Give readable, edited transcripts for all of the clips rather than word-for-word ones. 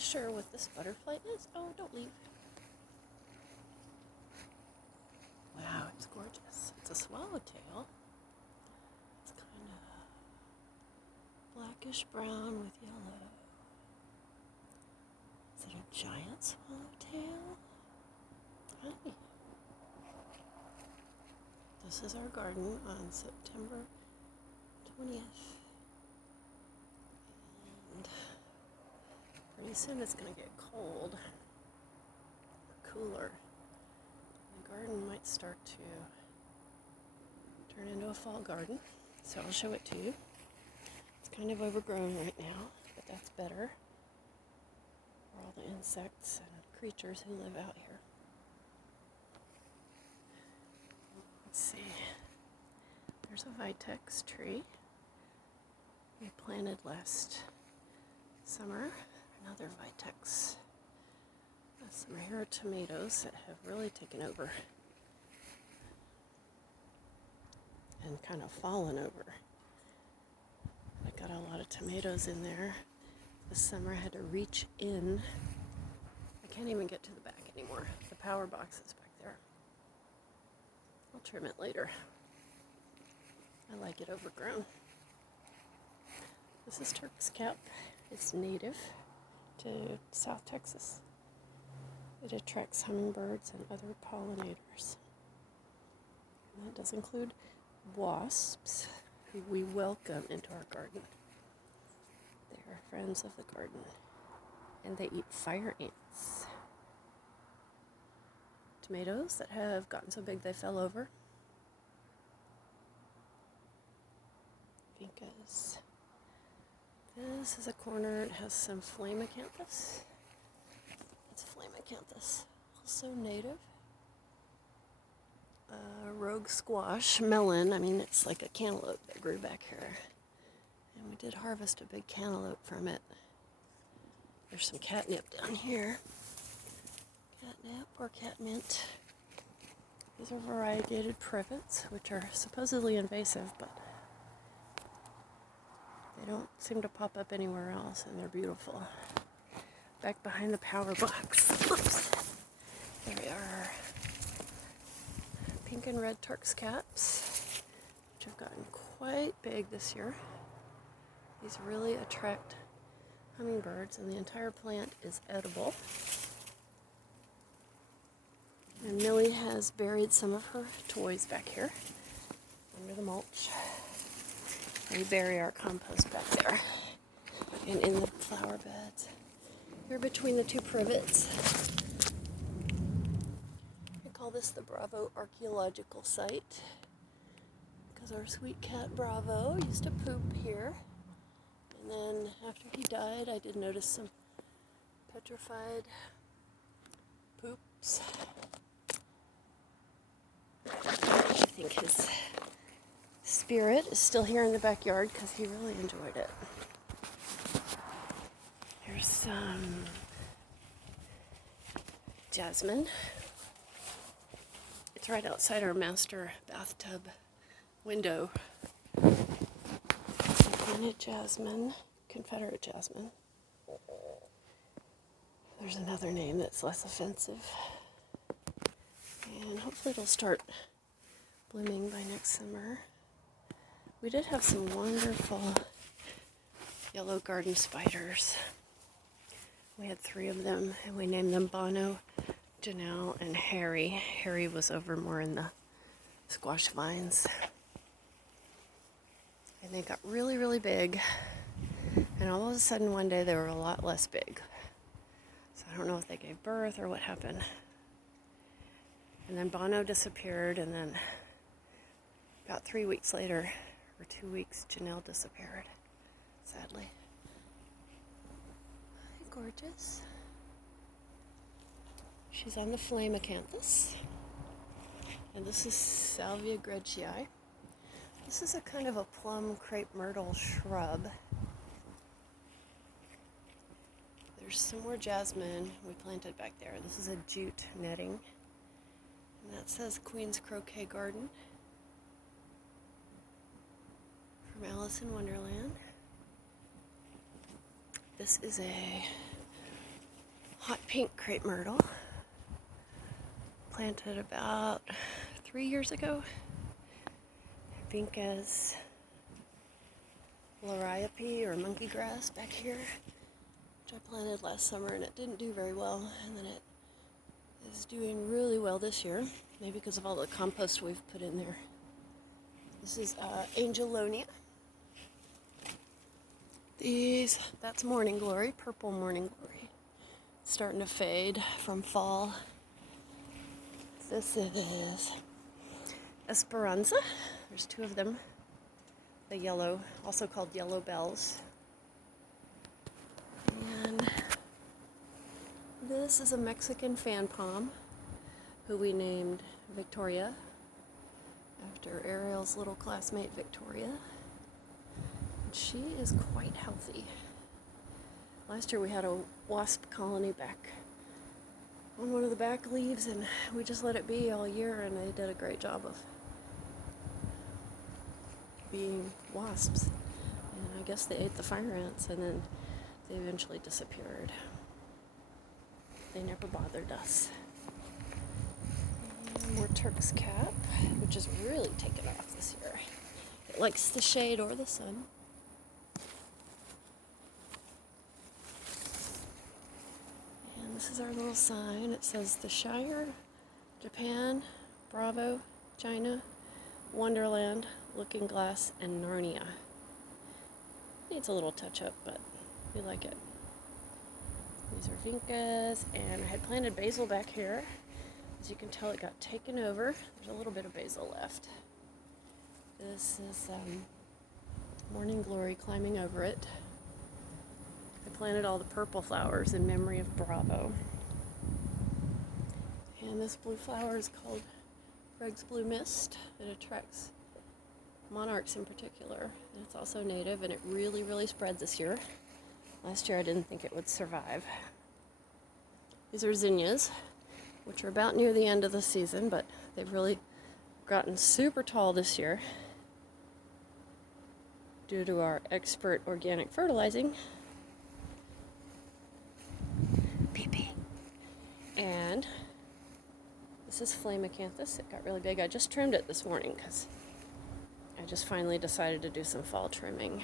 sure what this butterfly is. Oh, don't leave. Wow, it's gorgeous. It's a swallowtail. It's kind of blackish brown with yellow. Is it a giant swallowtail? Hi. This is our garden on September 20th. And pretty soon it's going to get cold or cooler. The garden might start to turn into a fall garden. So I'll show it to you. It's kind of overgrown right now, but that's better for all the insects and creatures who live out here. Let's see. There's a vitex tree we planted last summer. Another vitex. Some rare tomatoes that have really taken over and kind of fallen over. I got a lot of tomatoes in there. This summer I had to reach in. I can't even get to the back anymore. The power box is back there. I'll trim it later. I like it overgrown. This is Turk's cap. It's native to South Texas. It attracts hummingbirds and other pollinators. And that does include wasps, who we welcome into our garden. They are friends of the garden, and they eat fire ants. Tomatoes that have gotten so big they fell over. Vincas. This is a corner. It has some flame acanthus. It's flame acanthus, also native. Rogue squash, melon. I mean, it's like a cantaloupe that grew back here. And we did harvest a big cantaloupe from it. There's some catnip down here. Catnip or catmint. These are variegated privets, which are supposedly invasive, but they don't seem to pop up anywhere else, and they're beautiful. Back behind the power box. Oops. There we are. Pink and red Turk's caps, which have gotten quite big this year. These really attract hummingbirds, and the entire plant is edible. And Millie has buried some of her toys back here under the mulch. We bury our compost back there and in the flower beds. Here between the two privets. I call this the Bravo Archaeological Site because our sweet cat Bravo used to poop here. And then after he died, I did notice some petrified poops. I think his spirit is still here in the backyard because he really enjoyed it. Here's some jasmine. It's right outside our master bathtub window. Planted jasmine, Confederate jasmine. There's another name that's less offensive. And hopefully it'll start blooming by next summer. We did have some wonderful yellow garden spiders. We had 3 of them, and we named them Bono, Janelle, and Harry. Harry was over more in the squash vines. And they got really, really big. And all of a sudden one day they were a lot less big. So I don't know if they gave birth or what happened. And then Bono disappeared, and then about 3 weeks later, or 2 weeks, Janelle disappeared, sadly. Hi, gorgeous. She's on the flame acanthus. And this is Salvia gretschii. This is a kind of a plum crepe myrtle shrub. There's some more jasmine we planted back there. This is a jute netting. And that says Queen's Croquet Garden from Alice in Wonderland. This is a hot pink crepe myrtle. Planted about 3 years ago. Pink as liriope or monkey grass back here, which I planted last summer and it didn't do very well, and then it is doing really well this year, maybe because of all the compost we've put in there. This is Angelonia. That's morning glory, purple morning glory. It's starting to fade from fall. This is Esperanza. There's two of them. The yellow, also called yellow bells. And this is a Mexican fan palm who we named Victoria after Ariel's little classmate Victoria. And she is quite healthy. Last year we had a wasp colony back on one of the back leaves, and we just let it be all year, and they did a great job of being wasps. And I guess they ate the fire ants, and then they eventually disappeared. They never bothered us. And more Turk's cap, which is really taken off this year. It likes the shade or the sun. And this is our little sign. It says the Shire, Japan, Bravo, China, Wonderland, Looking Glass, and Narnia. Needs a little touch up, but we like it. These are vincas, and I had planted basil back here. As you can tell, it got taken over. There's a little bit of basil left. This is Morning Glory climbing over it. I planted all the purple flowers in memory of Bravo. And this blue flower is called Greg's Blue Mist. It attracts monarchs in particular. And it's also native, and it really, really spread this year. Last year I didn't think it would survive. These are zinnias, which are about near the end of the season, but they've really gotten super tall this year due to our expert organic fertilizing. Pee-pee. And this is flame acanthus. It got really big. I just trimmed it this morning because I just finally decided to do some fall trimming.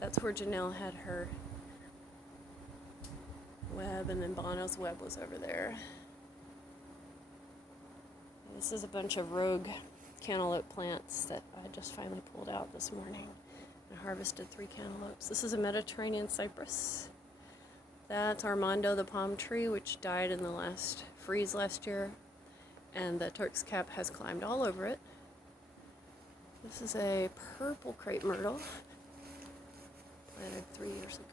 That's where Janelle had her web, and then Bono's web was over there. And this is a bunch of rogue cantaloupe plants that I just finally pulled out this morning. I harvested 3 cantaloupes. This is a Mediterranean cypress. That's Armando the palm tree, which died in the last freeze last year, and the Turk's cap has climbed all over it. This is a purple crepe myrtle, planted 3 years ago.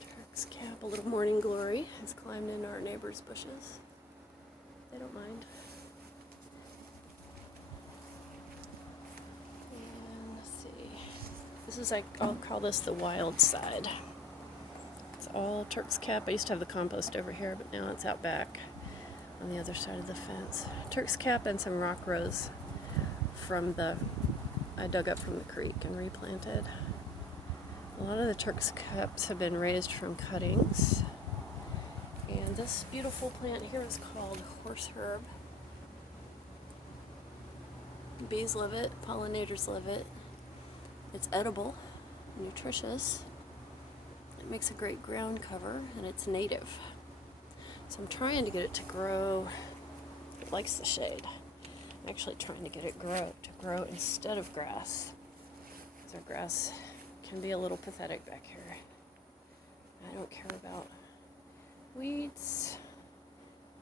Turk's cap, a little morning glory, has climbed into our neighbor's bushes. They don't mind. And let's see. This is, I'll call this the wild side. It's all Turk's cap. I used to have the compost over here, but now it's out back on the other side of the fence. Turk's cap and some rock rose I dug up from the creek and replanted. A lot of the Turk's caps have been raised from cuttings. And this beautiful plant here is called horse herb. Bees love it, pollinators love it. It's edible, nutritious. It makes a great ground cover, and it's native. So I'm trying to get it to grow. It likes the shade. I'm actually trying to get it to grow instead of grass. Because our grass can be a little pathetic back here. I don't care about weeds.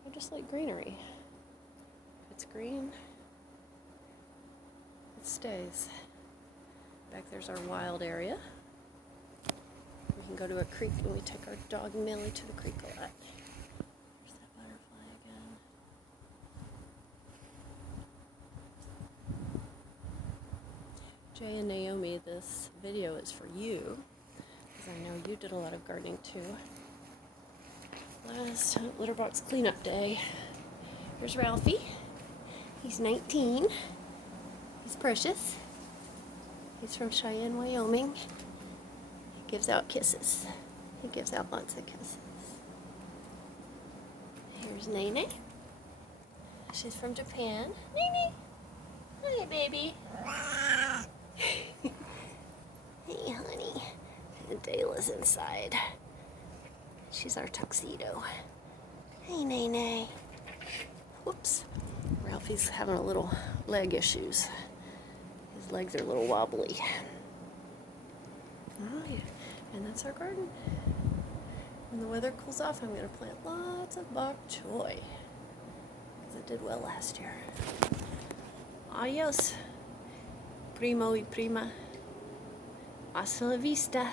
I just like greenery. If it's green, it stays. Back there's our wild area. We can go to a creek, and we take our dog Millie to the creek a lot. There's that butterfly again. Jay and Naomi, this video is for you, because I know you did a lot of gardening too. Last litter box cleanup day. Here's Ralphie. He's 19. He's precious. He's from Cheyenne, Wyoming. Gives out kisses. He gives out lots of kisses. Here's Nene. She's from Japan. Nene! Hi, baby. Hey, honey. And Dayla's inside. She's our tuxedo. Hey, Nene. Whoops. Ralphie's having a little leg issues. His legs are a little wobbly. Oh, yeah. And that's our garden. When the weather cools off, I'm going to plant lots of bok choy. Because it did well last year. Adios, primo y prima. Hasta la vista.